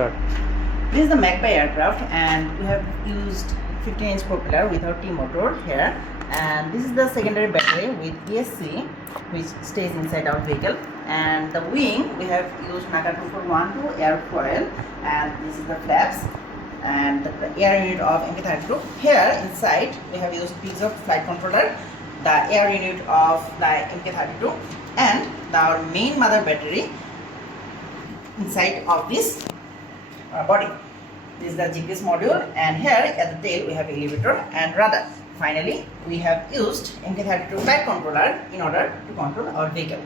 start. This is the Magpie aircraft, and we have used 15-inch propeller without T-motor here, and this is the secondary battery with ESC which stays inside our vehicle, and the wing we have used NACA 2412 airfoil, and this is the flaps and the air unit of MK32. Here inside we have used piece of flight controller, the air unit of the MK32, and our main mother battery inside of this body. This is the GPS module, and here at the tail we have elevator and radar. Finally, we have used MK32 flight controller in order to control our vehicle.